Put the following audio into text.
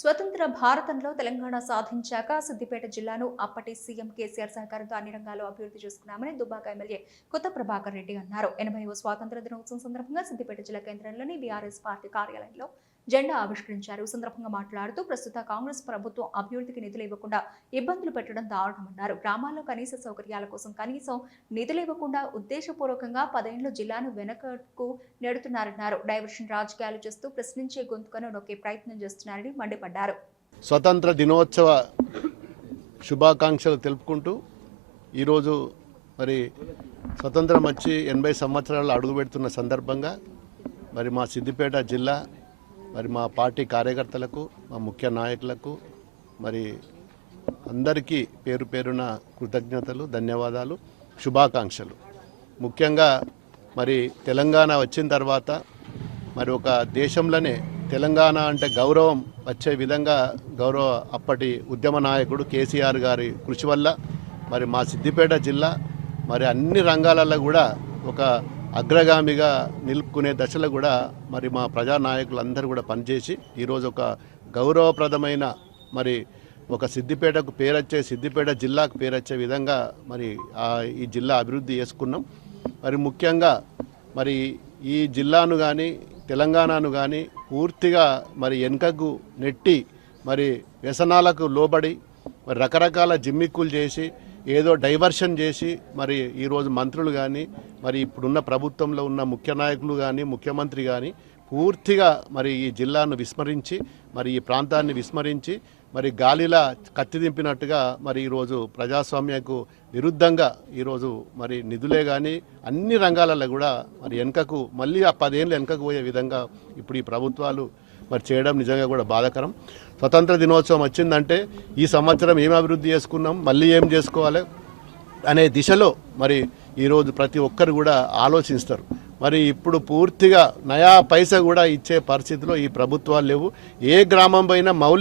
స్వతంత్ర భారతంలో తెలంగాణ సాధించాక సిద్దిపేట జిల్లాను అప్పటి సీఎం కేసీఆర్ సహకారంతో అన్ని రంగాల్లో అభివృద్ధి చేసుకున్నామని దుబ్బాక ఎమ్మెల్యే కొత్త ప్రభాకర్ రెడ్డి అన్నారు. 80వ స్వాతంత్ర దినోత్సవం సందర్భంగా సిద్దిపేట జిల్లా కేంద్రంలోని బీఆర్ఎస్ పార్టీ కార్యాలయంలో జెండా ఆవిష్కరించారు. ఈ సందర్భంగా మాట్లాడుతూ ప్రస్తుత కాంగ్రెస్ ప్రభుత్వం అభివృద్ధికి నిధులు ఇవ్వకుండా ఇబ్బందులు పెట్టడం దారుణమన్నారు. గ్రామాల్లో కనీస సౌకర్యాల కోసం కనీసం నిధులు ఇవ్వకుండా ఉద్దేశపూర్వకంగా 10 ఏళ్లు జిల్లాను వెనుకకు నెడుతున్నారన్నారు. డైవర్షన్ రాజకీయాలు చేస్తూ ప్రశ్నించే గొంతుకను నొక్కే ప్రయత్నం చేస్తున్నారని మండిపడ్డారు. స్వతంత్ర దినోత్సవ శుభాకాంక్షలు తెలుపుకుంటూ ఈరోజు మరి స్వతంత్రం వచ్చి 80 సంవత్సరాలు అడుగుపెడుతున్న సందర్భంగా మరి మా సిద్దిపేట జిల్లా మరి మా పార్టీ కార్యకర్తలకు మా ముఖ్య నాయకులకు మరి అందరికీ పేరు పేరున కృతజ్ఞతలు, ధన్యవాదాలు, శుభాకాంక్షలు. ముఖ్యంగా మరి తెలంగాణ వచ్చిన తర్వాత మరి ఒక దేశంలోనే తెలంగాణ అంటే గౌరవం వచ్చే విధంగా అప్పటి ఉద్యమ నాయకుడు కేసీఆర్ గారి కృషి వల్ల మరి మా సిద్దిపేట జిల్లా మరి అన్ని రంగాలలో కూడా ఒక అగ్రగామిగా నిలుపుకునే దశలో కూడా మరి మా ప్రజానాయకులందరూ కూడా పనిచేసి ఈరోజు ఒక గౌరవప్రదమైన మరి ఒక సిద్దిపేటకు పేరొచ్చే సిద్దిపేట జిల్లాకు పేరొచ్చే విధంగా మరి ఈ జిల్లా అభివృద్ధి చేసుకున్నాం. మరి ముఖ్యంగా మరి ఈ జిల్లాను కానీ తెలంగాణను కానీ పూర్తిగా మరి వెనుకకు నెట్టి మరి వ్యసనాలకు లోబడి మరి రకరకాల జిమ్మిక్కులు చేసి ఏదో డైవర్షన్ చేసి మరి ఈరోజు మంత్రులు కానీ మరి ఇప్పుడున్న ప్రభుత్వంలో ఉన్న ముఖ్య నాయకులు కానీ ముఖ్యమంత్రి కానీ పూర్తిగా మరి ఈ జిల్లాను విస్మరించి మరి ఈ ప్రాంతాన్ని విస్మరించి మరి గాలిలా కత్తి దింపినట్టుగా మరి ఈరోజు ప్రజాస్వామ్యకు విరుద్ధంగా ఈరోజు మరి నిధులే కానీ అన్ని రంగాలలో కూడా మరి వెనుకకు మళ్ళీ ఆ 10 ఏళ్ళు వెనుకకు పోయే విధంగా ఇప్పుడు ఈ ప్రభుత్వాలు మరి చేయడం నిజంగా కూడా బాధాకరం. స్వతంత్ర దినోత్సవం వచ్చిందంటే ఈ సంవత్సరం ఏం అభివృద్ధి చేసుకున్నాం, మళ్ళీ ఏం చేసుకోవాలి అనే దిశలో మరి ఈరోజు ప్రతి ఒక్కరు కూడా ఆలోచిస్తారు. మరి ఇప్పుడు పూర్తిగా నయా పైసా కూడా ఇచ్చే పరిస్థితిలో ఈ ప్రభుత్వాలు లేవు. ఏ గ్రామం పైన మౌలిక